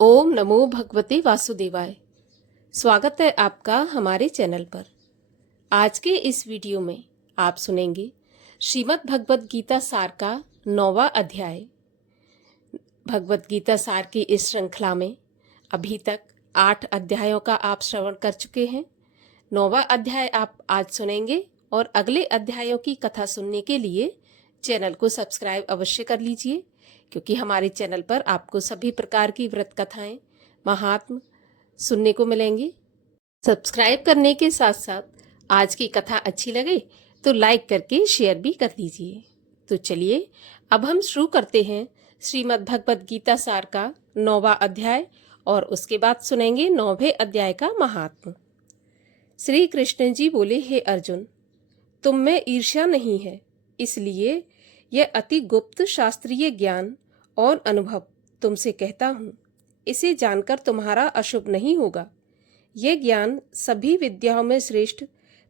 ओम नमो भगवते वासुदेवाय। स्वागत है आपका हमारे चैनल पर। आज के इस वीडियो में आप सुनेंगे श्रीमद् भगवत गीता सार का 9वां अध्याय। भगवत गीता सार की इस श्रृंखला में अभी तक 8 अध्यायों का आप श्रवण कर चुके हैं। 9वां अध्याय आप आज सुनेंगे और अगले अध्यायों की कथा सुनने के लिए चैनल को सब्सक्राइब अवश्य कर लीजिए, क्योंकि हमारे चैनल पर आपको सभी प्रकार की व्रत कथाएं, महात्म सुनने को मिलेंगी। सब्सक्राइब करने के साथ साथ आज की कथा अच्छी लगे तो लाइक करके शेयर भी कर दीजिए। तो चलिए अब हम शुरू करते हैं श्रीमद् भगवत गीता सार का 9वां अध्याय और उसके बाद सुनेंगे 9वें अध्याय का महात्म। श्री कृष्ण जी बोले, हे अर्जुन, तुम में ईर्ष्या नहीं है, इसलिए यह अति गुप्त शास्त्रीय ज्ञान और अनुभव तुमसे कहता हूँ। इसे जानकर तुम्हारा अशुभ नहीं होगा। यह ज्ञान सभी विद्याओं में श्रेष्ठ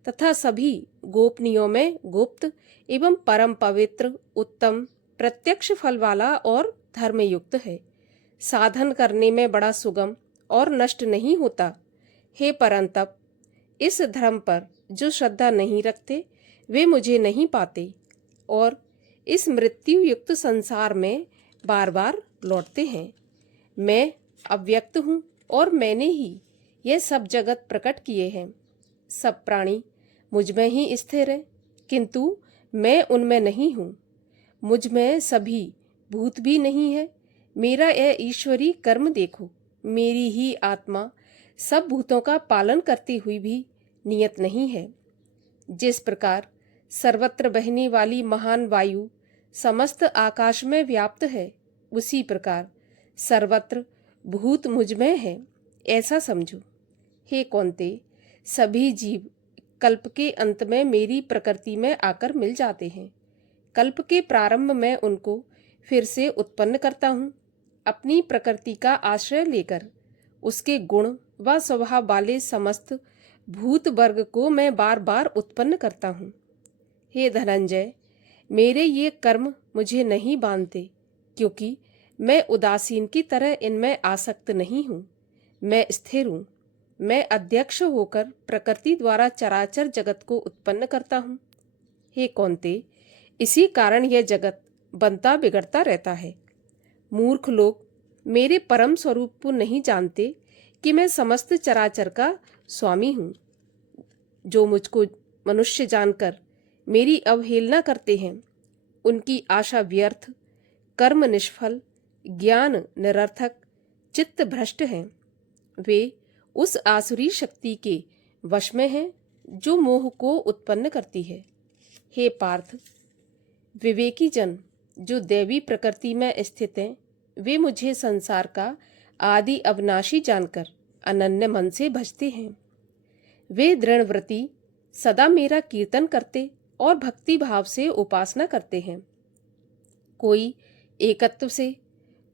तथा सभी गोपनीयों में गुप्त एवं परम पवित्र, उत्तम, प्रत्यक्ष फल वाला और धर्मयुक्त है। साधन करने में बड़ा सुगम और नष्ट नहीं होता। हे परंतप, इस धर्म पर जो श्रद्धा नहीं रखते वे मुझे नहीं पाते और इस मृत्यु युक्त संसार में बार बार लौटते हैं। मैं अव्यक्त हूँ और मैंने ही यह सब जगत प्रकट किए हैं। सब प्राणी मुझ में ही स्थिर है, किंतु मैं उनमें नहीं हूँ। मुझ में सभी भूत भी नहीं है। मेरा यह ईश्वरी कर्म देखो। मेरी ही आत्मा सब भूतों का पालन करती हुई भी नियत नहीं है। जिस प्रकार सर्वत्र बहने वाली महान वायु समस्त आकाश में व्याप्त है, उसी प्रकार सर्वत्र भूत मुझ में है, ऐसा समझो। हे कौन्ते, सभी जीव कल्प के अंत में मेरी प्रकृति में आकर मिल जाते हैं। कल्प के प्रारंभ में उनको फिर से उत्पन्न करता हूँ। अपनी प्रकृति का आश्रय लेकर उसके गुण व स्वभाव वाले समस्त भूत वर्ग को मैं बार बार उत्पन्न करता हूँ। हे धनंजय, मेरे ये कर्म मुझे नहीं बांधते, क्योंकि मैं उदासीन की तरह इनमें आसक्त नहीं हूँ। मैं स्थिर हूँ। मैं अध्यक्ष होकर प्रकृति द्वारा चराचर जगत को उत्पन्न करता हूँ। हे कौन्ते, इसी कारण यह जगत बनता बिगड़ता रहता है। मूर्ख लोग मेरे परम स्वरूप को नहीं जानते कि मैं समस्त चराचर का स्वामी हूँ। जो मुझको मनुष्य जानकर मेरी अवहेलना करते हैं, उनकी आशा व्यर्थ, कर्म निष्फल, ज्ञान निरर्थक, चित्त भ्रष्ट हैं। वे उस आसुरी शक्ति के वश में हैं जो मोह को उत्पन्न करती है। हे पार्थ, विवेकी जन जो दैवी प्रकृति में स्थित हैं, वे मुझे संसार का आदि अविनाशी जानकर अनन्य मन से भजते हैं। वे दृढ़व्रती सदा मेरा कीर्तन करते और भक्ति भाव से उपासना करते हैं। कोई एकत्व से,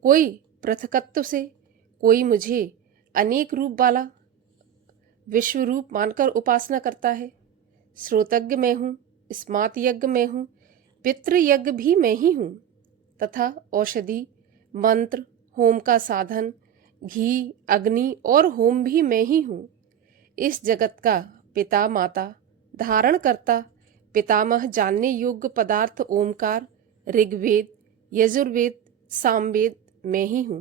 कोई पृथकत्व से, कोई मुझे अनेक रूप वाला विश्व रूप मानकर उपासना करता है। श्रोतज्ञ मैं हूँ, स्मार्त यज्ञ मैं हूँ, पितृ यज्ञ भी मैं ही हूँ, तथा औषधि, मंत्र, होम का साधन, घी, अग्नि और होम भी मैं ही हूँ। इस जगत का पिता माता, धारण करता, पितामह, जानने योग्य पदार्थ ओमकार, ऋग्वेद, यजुर्वेद, सामवेद मैं ही हूँ।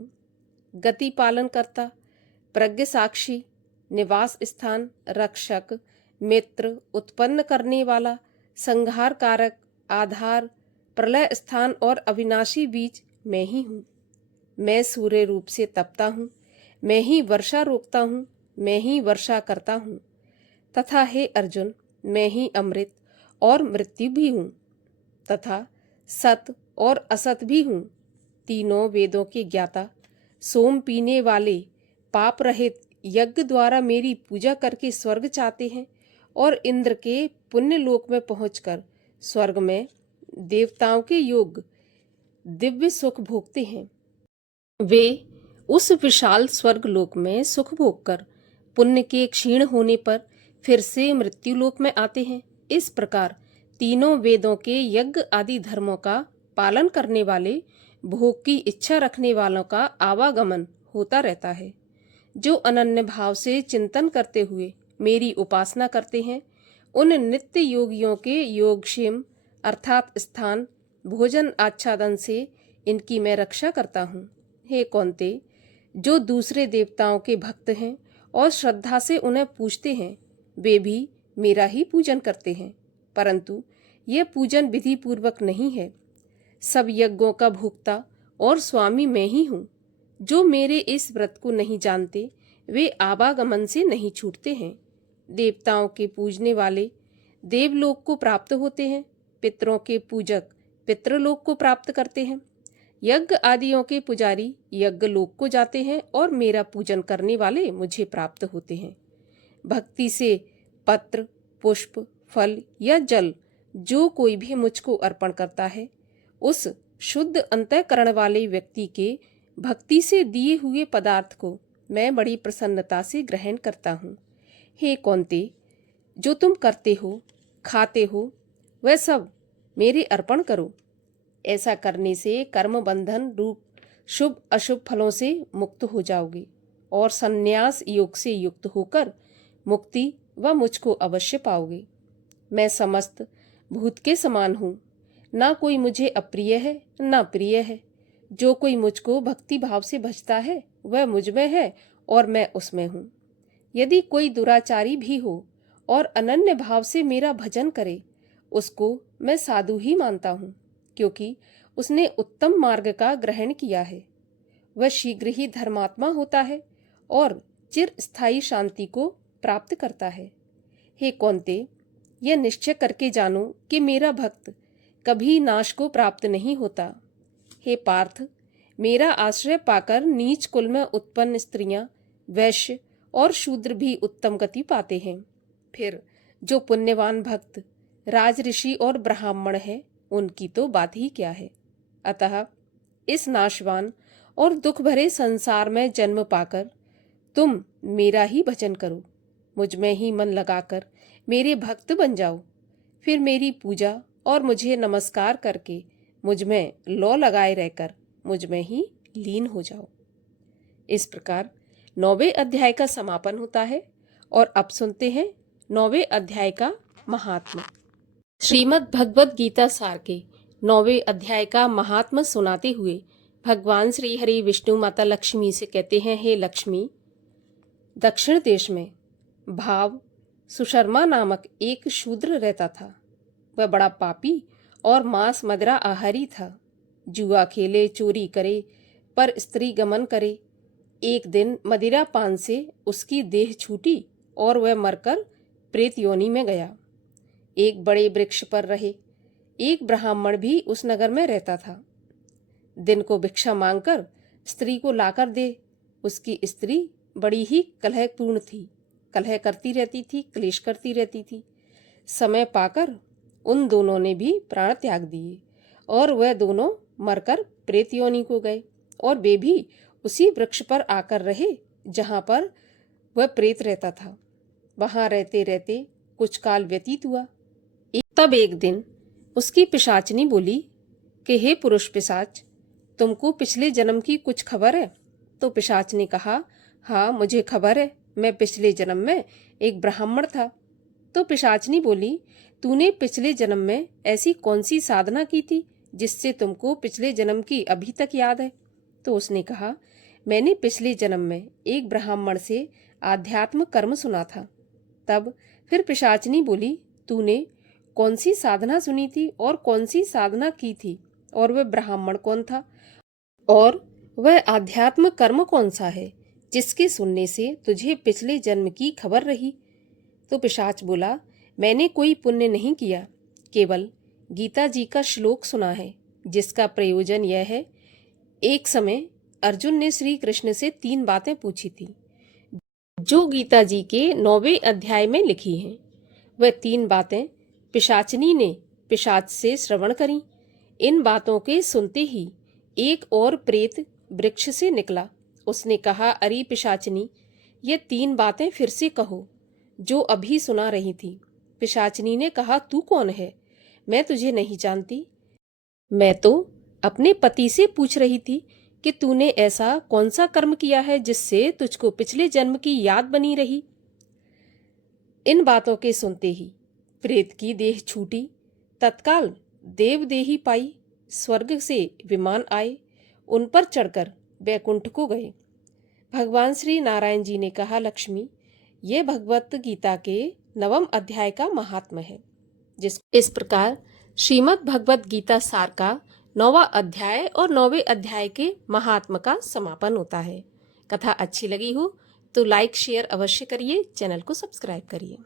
गति पालन करता, प्रज्ञ साक्षी, निवास स्थान, रक्षक, मित्र, उत्पन्न करने वाला, संहार कारक, आधार, प्रलय स्थान और अविनाशी बीज मैं ही हूँ। मैं सूर्य रूप से तपता हूँ। मैं ही वर्षा रोकता हूँ। मैं ही वर्षा करता हूँ। तथा हे अर्जुन, मैं ही अमृत और मृत्यु भी हूँ, तथा सत और असत भी हूँ। तीनों वेदों के ज्ञाता, सोम पीने वाले, पाप रहित, यज्ञ द्वारा मेरी पूजा करके स्वर्ग चाहते हैं और इंद्र के पुण्य लोक में पहुंचकर स्वर्ग में देवताओं के योग दिव्य सुख भोगते हैं। वे उस विशाल स्वर्ग लोक में सुख भोगकर पुण्य के क्षीण होने पर फिर से मृत्यु लोक में आते हैं। इस प्रकार तीनों वेदों के यज्ञ आदि धर्मों का पालन करने वाले, भोग की इच्छा रखने वालों का आवागमन होता रहता है। जो अनन्य भाव से चिंतन करते हुए मेरी उपासना करते हैं, उन नित्य योगियों के योगक्षेम अर्थात स्थान, भोजन आच्छादन से इनकी मैं रक्षा करता हूँ। हे कौन्ते, जो दूसरे देवताओं के भक्त हैं और श्रद्धा से उन्हें पूजते हैं, वे भी मेरा ही पूजन करते हैं, परंतु यह पूजन विधि पूर्वक नहीं है। सब यज्ञों का भोक्ता और स्वामी मैं ही हूँ। जो मेरे इस व्रत को नहीं जानते, वे आवागमन से नहीं छूटते हैं। देवताओं के पूजने वाले देवलोक को प्राप्त होते हैं, पितरों के पूजक पितृलोक को प्राप्त करते हैं, यज्ञ आदियों के पुजारी यज्ञ लोक को जाते हैं और मेरा पूजन करने वाले मुझे प्राप्त होते हैं। भक्ति से पत्र, पुष्प, फल या जल जो कोई भी मुझको अर्पण करता है, उस शुद्ध अंतःकरण वाले व्यक्ति के भक्ति से दिए हुए पदार्थ को मैं बड़ी प्रसन्नता से ग्रहण करता हूँ। हे कौन्ते, जो तुम करते हो, खाते हो, वह सब मेरे अर्पण करो। ऐसा करने से कर्म बंधन रूप शुभ अशुभ फलों से मुक्त हो जाओगे और संन्यास योग से युक्त होकर मुक्ति व मुझको अवश्य पाओगे। मैं समस्त भूत के समान हूँ, ना कोई मुझे अप्रिय है ना प्रिय है। जो कोई मुझको भक्ति भाव से भजता है, वह मुझ में है और मैं उसमें हूँ। यदि कोई दुराचारी भी हो और अनन्य भाव से मेरा भजन करे, उसको मैं साधु ही मानता हूँ, क्योंकि उसने उत्तम मार्ग का ग्रहण किया है। वह शीघ्र ही धर्मात्मा होता है और चिरस्थायी शांति को प्राप्त करता है। हे कौन्ते, यह निश्चय करके जानो कि मेरा भक्त कभी नाश को प्राप्त नहीं होता। हे पार्थ, मेरा आश्रय पाकर नीच कुल में उत्पन्न स्त्रियां, वैश्य और शूद्र भी उत्तम गति पाते हैं। फिर जो पुण्यवान भक्त राज ऋषि और ब्राह्मण हैं, उनकी तो बात ही क्या है। अतः इस नाशवान और दुख भरे संसार में जन्म पाकर तुम मेरा ही भजन करो। मुझ में ही मन लगाकर मेरे भक्त बन जाओ। फिर मेरी पूजा और मुझे नमस्कार करके मुझ में लौ लगाए रहकर मुझ में ही लीन हो जाओ। इस प्रकार 9वें अध्याय का समापन होता है और अब सुनते हैं 9वें अध्याय का महात्मा। श्रीमद् भगवद गीता सार के 9वें अध्याय का महात्मा सुनाते हुए भगवान श्री हरि विष्णु माता लक्ष्मी से कहते हैं, हे लक्ष्मी, दक्षिण देश में भाव सुशर्मा नामक एक शूद्र रहता था। वह बड़ा पापी और मांस मदिरा आहारी था। जुआ खेले, चोरी करे, पर स्त्री गमन करे। एक दिन मदिरा पान से उसकी देह छूटी और वह मरकर प्रेत योनि में गया। एक बड़े वृक्ष पर रहे एक ब्राह्मण भी उस नगर में रहता था। दिन को भिक्षा मांगकर स्त्री को लाकर दे। उसकी स्त्री बड़ी ही कलहपूर्ण थी, कलह करती रहती थी, क्लेश करती रहती थी। समय पाकर उन दोनों ने भी प्राण त्याग दिए और वह दोनों मरकर प्रेत योनि को गए और वे भी उसी वृक्ष पर आकर रहे जहाँ पर वह प्रेत रहता था। वहाँ रहते रहते कुछ काल व्यतीत हुआ। तब एक दिन उसकी पिशाचनी बोली कि हे पुरुष पिशाच, तुमको पिछले जन्म की कुछ खबर है? तो पिशाच ने कहा, हाँ मुझे खबर है, मैं पिछले जन्म में एक ब्राह्मण था। तो पिशाचनी बोली, तूने पिछले जन्म में ऐसी कौन सी साधना की थी जिससे तुमको पिछले जन्म की अभी तक याद है? तो उसने कहा, मैंने पिछले जन्म में एक ब्राह्मण से आध्यात्म कर्म सुना था। तब फिर पिशाचनी बोली, तूने कौन सी साधना सुनी थी और कौन सी साधना की थी, और वह ब्राह्मण कौन था, और वह आध्यात्म कर्म कौन सा है जिसके सुनने से तुझे पिछले जन्म की खबर रही? तो पिशाच बोला, मैंने कोई पुण्य नहीं किया, केवल गीता जी का श्लोक सुना है जिसका प्रयोजन यह है। एक समय अर्जुन ने श्री कृष्ण से 3 बातें पूछी थी जो गीता जी के 9वें अध्याय में लिखी हैं। वह 3 बातें पिशाचनी ने पिशाच से श्रवण करी। इन बातों के सुनते ही एक और प्रेत वृक्ष से निकला। उसने कहा, अरे पिशाचनी, ये 3 बातें फिर से कहो जो अभी सुना रही थी। पिशाचनी ने कहा, तू कौन है? मैं तुझे नहीं जानती। मैं तो अपने पति से पूछ रही थी कि तूने ऐसा कौन सा कर्म किया है जिससे तुझको पिछले जन्म की याद बनी रही। इन बातों के सुनते ही प्रेत की देह छूटी, तत्काल देवदेही पाई, स्वर्ग से विमान आए, उन पर चढ़कर वैकुंठ को गए। भगवान श्री नारायण जी ने कहा, लक्ष्मी, ये भगवत गीता के 9वें अध्याय का महात्म्य है। इस प्रकार श्रीमद् भगवत गीता सार का 9वां अध्याय और 9वें अध्याय के महात्म्य का समापन होता है। कथा अच्छी लगी हो तो लाइक शेयर अवश्य करिए, चैनल को सब्सक्राइब करिए।